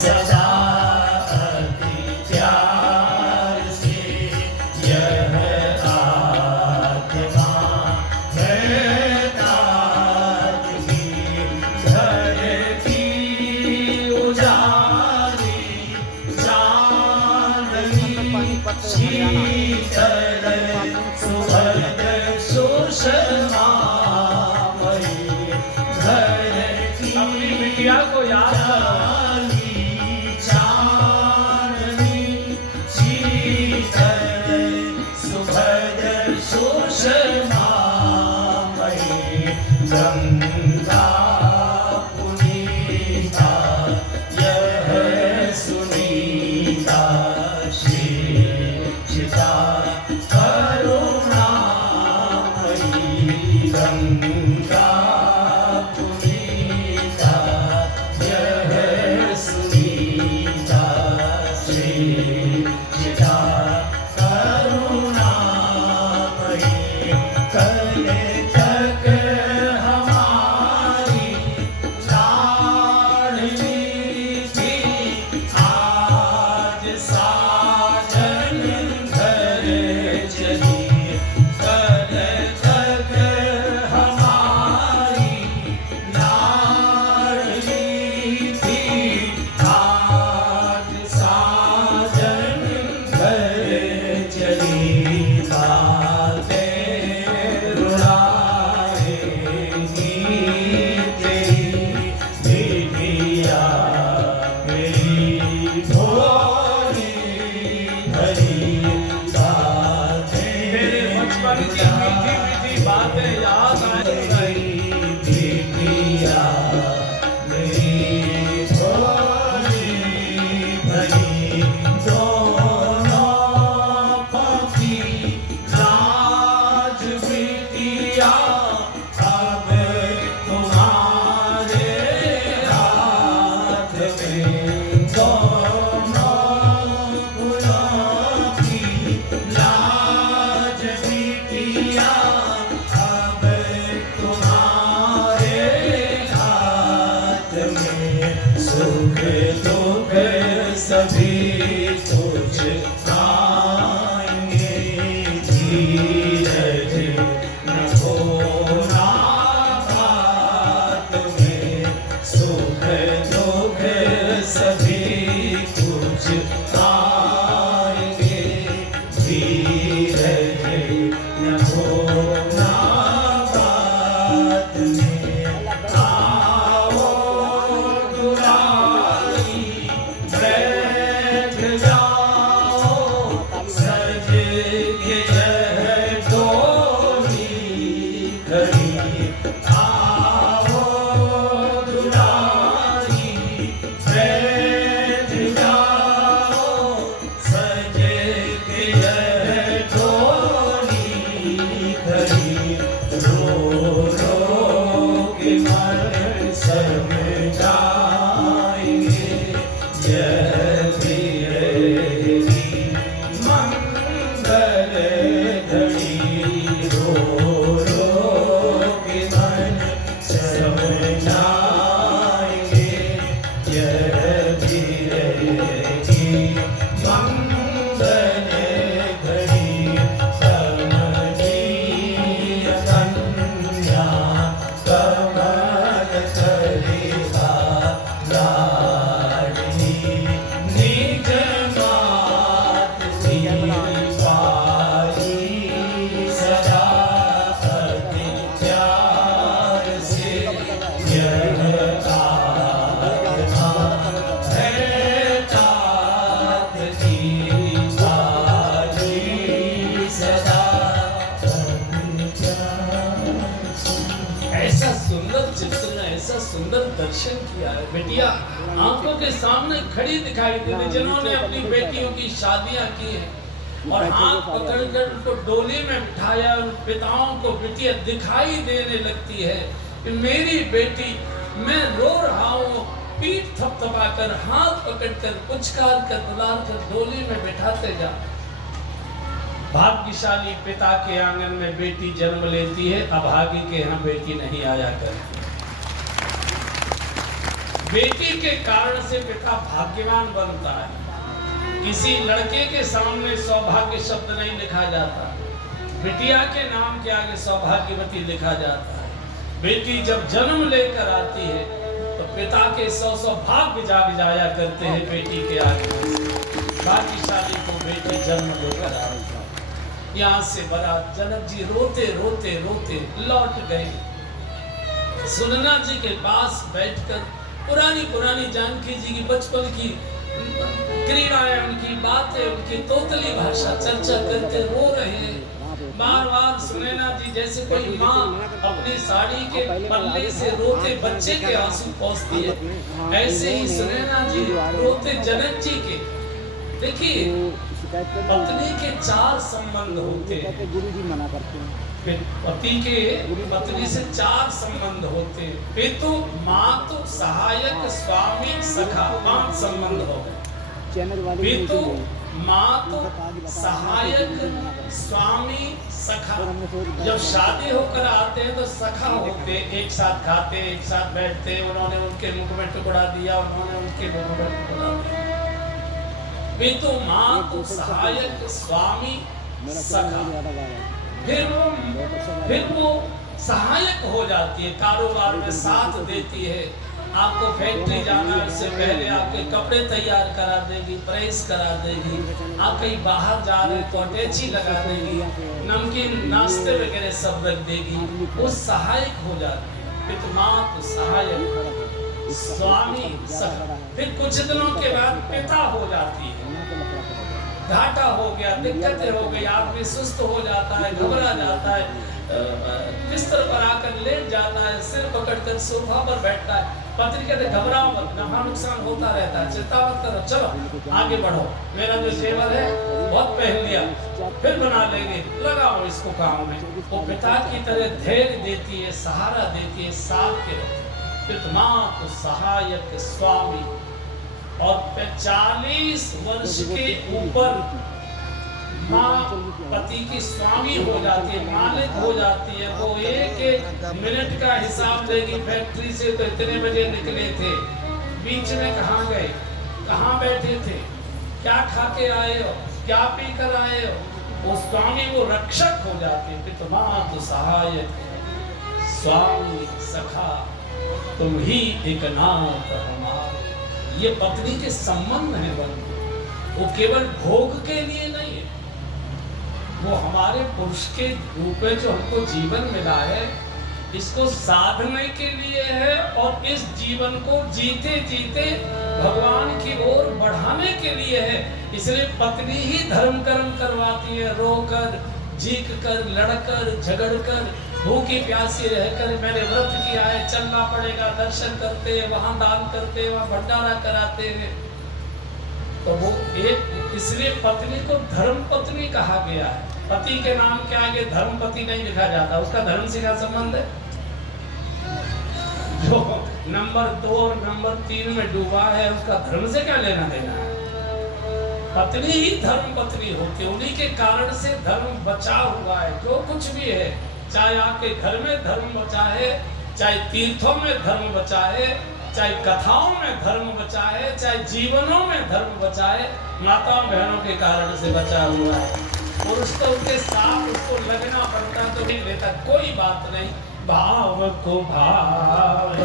सदा अति प्यार से यह आत्मा धरती घर की उजाली चांदनी शीतल सुभग सुषमामयी घर की अपनी बिटिया को याद गंगा पुनीता यह सुनीता शिक्षिता करुणामयी गंगा पुनीता यह सुनीता शिक्षिता करुणामयी कले तक सुख दुख सभी तुझ पाएंगे धीरज न खोना बात में सुख दुख सभी तुझ पाएंगे धीरज न खोना बात में ऐसा सुंदर चित्र, ऐसा सुंदर दर्शन किया है। बेटिया आंखों के सामने खड़ी दिखाई देती, जिन्होंने अपनी बेटियों की शादियां की हैं और हाथ पकड़कर उनको डोली में बिठाया, उन पिताओं को बेटियां दिखाई देने लगती है कि मेरी बेटी, मैं रो रहा हूँ, पीठ थपथपाकर हाथ पकड़कर पुचकार कर बुला कर डोली में बिठाते जा। भाग्यशाली पिता के आंगन में बेटी जन्म लेती है, अभागी के यहाँ बेटी नहीं आया करती। बेटी के कारण से पिता भाग्यवान बनता है। किसी लड़के के सामने सौभाग्य शब्द नहीं लिखा जाता, बिटिया के नाम के आगे सौभाग्यवती लिखा जाता है। बेटी जब जन्म लेकर आती है तो पिता के 100 भाग्य जाग जाया करते हैं बेटी के आगे। भाग्यशाली को बेटी जन्म लेकर आई। यहाँ से बारात जनक जी रोते रोते रोते लौट गए। सुनना जी के पास बैठकर पुरानी पुरानी जानकी जी की बचपन की क्रीड़ाएं, उनकी बातें, उनकी तोतली भाषा चर्चा करते रो रहे हैं। बार बार सुनैना जी जैसे कोई माँ अपनी साड़ी के पल्ले से रोते बच्चे के आंसू पोंछती है, ऐसे ही सुनैना जी रोते जनक जी के। देखिए पत्नी के 4 संबंध होते हैं। गुरु जी मना करते हैं। पति के पत्नी से 4 संबंध होते हैं। पितु, मातु, सहायक, स्वामी, सखा, 5 संबंध हो गए। पितु, मातु, सहायक, स्वामी, सखा। जब शादी होकर आते हैं तो सखा होते, एक साथ खाते, एक साथ बैठते, उन्होंने उनके मुख में टुकड़ा दिया, उन्होंने उनके मुख में टुकड़ा दिया। पितु, मातु, सहायक, स्वामी, सखा। फिर वो सहायक हो जाती है, कारोबार में साथ देती है। आपको फैक्ट्री जाना है उससे पहले आपके कपड़े तैयार करा देगी, प्रेस करा देगी। आप कहीं बाहर जा रहे हैं तो अटैची लगा देगी, नमकीन नाश्ते वगैरह सब रख देगी। वो सहायक हो जाती है। पितु, मातु, सहायक, स्वामी, सखा। फिर कुछ दिनों के बाद पिता हो जाती है। घाटा हो गया, दिक्कतें हो गई, आदमी सुस्त हो जाता है, घबरा जाता है, बिस्तर पर आकर लेट जाता है, सिर पकड़कर सोफा पर बैठता है। पत्नी कहते घबराओ मत, नफा नुकसान होता रहता है, चिंता मत करो, चलो आगे बढ़ो, मेरा जो जेवर है बहुत पहन लिया, फिर बना लेंगे, लगाओ इसको काम में। वो पिता की तरह धैर्य देती है, सहारा देती है, साथ के पितृमातु, सहायक, स्वामी। और 40 वर्ष के ऊपर माँ पति की स्वामी हो जाती है, मालिक हो जाती है। वो एक मिनट का हिसाब देगी। फैक्ट्री से तो इतने बजे निकले थे, बीच में कहाँ गए, कहाँ बैठे थे, क्या खा के आए हो, क्या पी कर आए हो। वो स्वामी, वो रक्षक हो जाती है। पितृमातु, सहायक, स्वामी, सखा, तुम ही एक नाथ हमारे। ये पत्नी के संबंध है बंधु, वो केवल भोग के लिए नहीं है, वो हमारे पुरुष के रूप में जो हमको जीवन मिला है, इसको साधने के लिए है और इस जीवन को जीते जीते भगवान की ओर बढ़ाने के लिए है। इसलिए पत्नी ही धर्म कर्म करवाती है, रोकर, जीक कर, लड़कर, झगड़कर, भूखी प्यासी रहकर मैंने व्रत किया है, चलना पड़ेगा, दर्शन करते हैं, वहां दान करते हैं, वहां भंडारा कराते हैं। तो वो एक, इसलिए पत्नी को धर्म पत्नी कहा गया है। पति के नाम के आगे धर्मपति नहीं लिखा जाता, उसका धर्म से क्या संबंध है। जो नंबर 2 और नंबर 3 में डूबा है उसका धर्म से क्या लेना देना है। पत्नी ही धर्म पत्नी होती है, उन्हीं के कारण से धर्म बचा हुआ है। जो कुछ भी है, चाहे आपके घर में धर्म बचा है, चाहे तीर्थों में धर्म बचा है, चाहे कथाओं में धर्म बचा है, चाहे जीवनों में धर्म बचा है, माताओं बहनों के कारण से बचा हुआ है। और उसको उनके साथ उसको लगना पड़ता तो नहीं लेता, कोई बात नहीं। भाव को भाव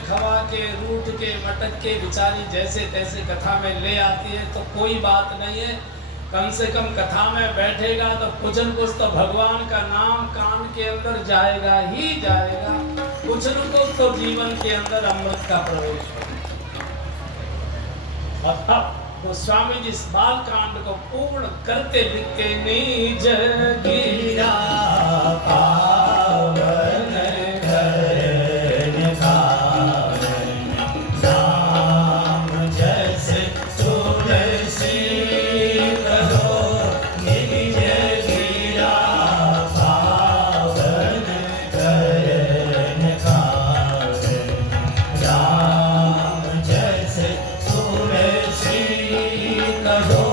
खवा के, रूठ के, मटक के बिचारी जैसे तैसे कथा में ले आती है तो कोई बात नहीं है। कम से कम कथा में बैठेगा तो कुछ न कुछ तो भगवान का नाम कान के अंदर जाएगा ही जाएगा, कुछ न कुछ तो जीवन के अंदर अमृत का प्रवेश होगा। गोस्वामी जी इस बाल कांड को पूर्ण करते लिखते निज गिरा पावन करन कारण राम जैसे तुलसी कहो निज गिरा पावन करन कारण राम जैसे तुलसी कहो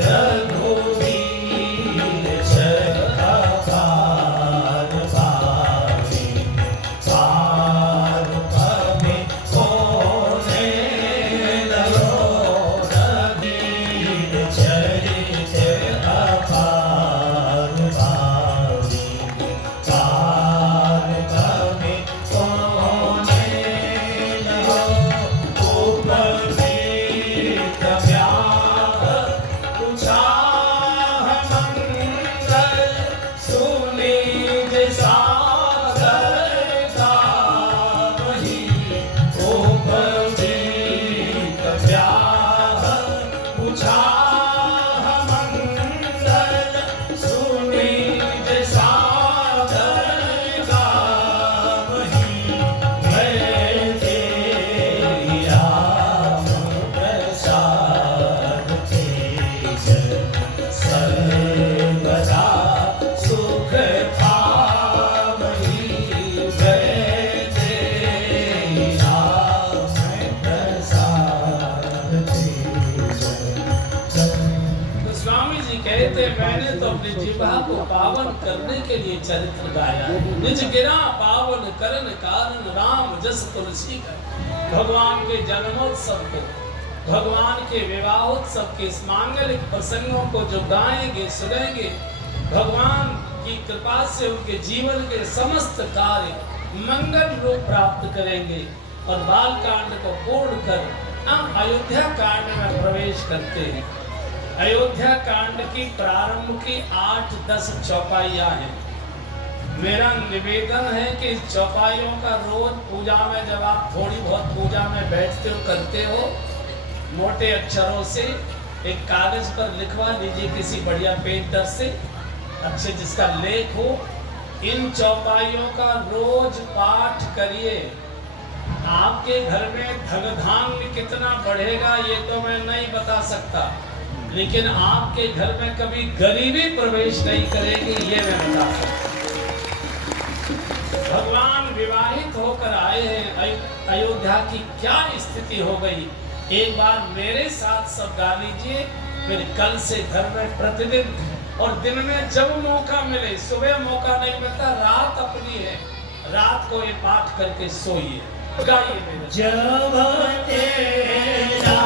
रघुवीर शतपाल पावि पार पवे होने लयो रघुवीर चरित अपार पावि पार पवे होने लयो उपवीत व्याह उछाह मंगल सुनिज सागर गावही उपवीत व्याह उछाह मंगल सुनिज सागर गावही मैं तेरी राम प्रसाद तेज सर्वदा सुख पावही मैं तेरी राम प्रसाद तेज। तो स्वामी जी कहते मैंने तो अपनी जिह्वा को पावन करने के लिए चरित्र गाया है। निज गिरा पावन करन कारण राम जस तुलसी का। भगवान के जन्मोत्सव को, भगवान के विवाहोत्सव के इस मांगलिक प्रसंगों को जो गाएंगे सुनेंगे, भगवान की कृपा से उनके जीवन के समस्त कार्य मंगल रूप प्राप्त करेंगे। और बाल कांड को पूर्ण कर हम अयोध्या कांड में प्रवेश करते हैं। अयोध्या कांड की प्रारंभ की 8-10 चौपाइयां हैं। मेरा निवेदन है कि इस चौपाइयों का रोज पूजा में जब आप थोड़ी बहुत पूजा में बैठते हो करते हो, मोटे अक्षरों से एक कागज पर लिखवा लीजिए किसी बढ़िया पेंटर से, अच्छे जिसका लेख हो। इन चौपाइयों का रोज पाठ करिए। आपके घर में धनधान्य कितना बढ़ेगा ये तो मैं नहीं बता सकता, लेकिन आपके घर में कभी गरीबी प्रवेश नहीं करेगी ये मैं बता सकता। भगवान विवाहित होकर आए हैं, अयोध्या की क्या स्थिति हो गई एक बार मेरे साथ सब गा लीजिए। फिर कल से घर में प्रतिदिन और दिन में जब मौका मिले, सुबह मौका नहीं मिलता, रात अपनी है, रात को ये पाठ करके सोइए, गाइए मेरे। जब तेरा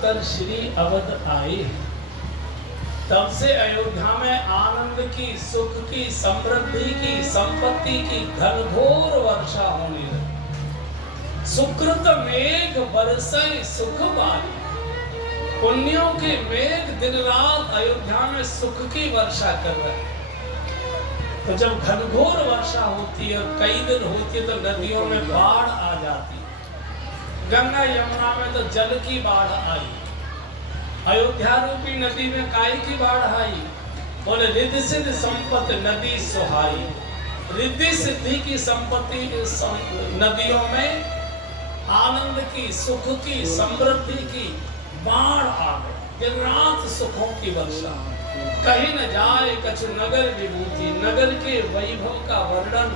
होकर श्री अवध आए, तब से अयोध्या में आनंद की, सुख की, समृद्धि की, संपत्ति की घनघोर वर्षा होने लगी। सुकृत मेघ बरसै सुख बारी, पुण्यों के मेघ दिन रात अयोध्या में सुख की वर्षा कर रहे हैं। तो जब घनघोर वर्षा होती है और कई दिन होती है तो नदियों में बाढ़ आ जाती है। गंगा यमुना में तो जल की बाढ़ आई, अयोध्या रूपी नदी में काय की बाढ़ आई? बोले रिद्धि सिद्धि संपत्ति नदी सुहाई। रिद्धि सिद्धि की संपत्ति नदियों में आनंद की, सुख की, समृद्धि की बाढ़ आ गई। दिन रात सुखों की वर्षा, कहीं न जाए कछु नगर विभूति, नगर के वैभव का वर्णन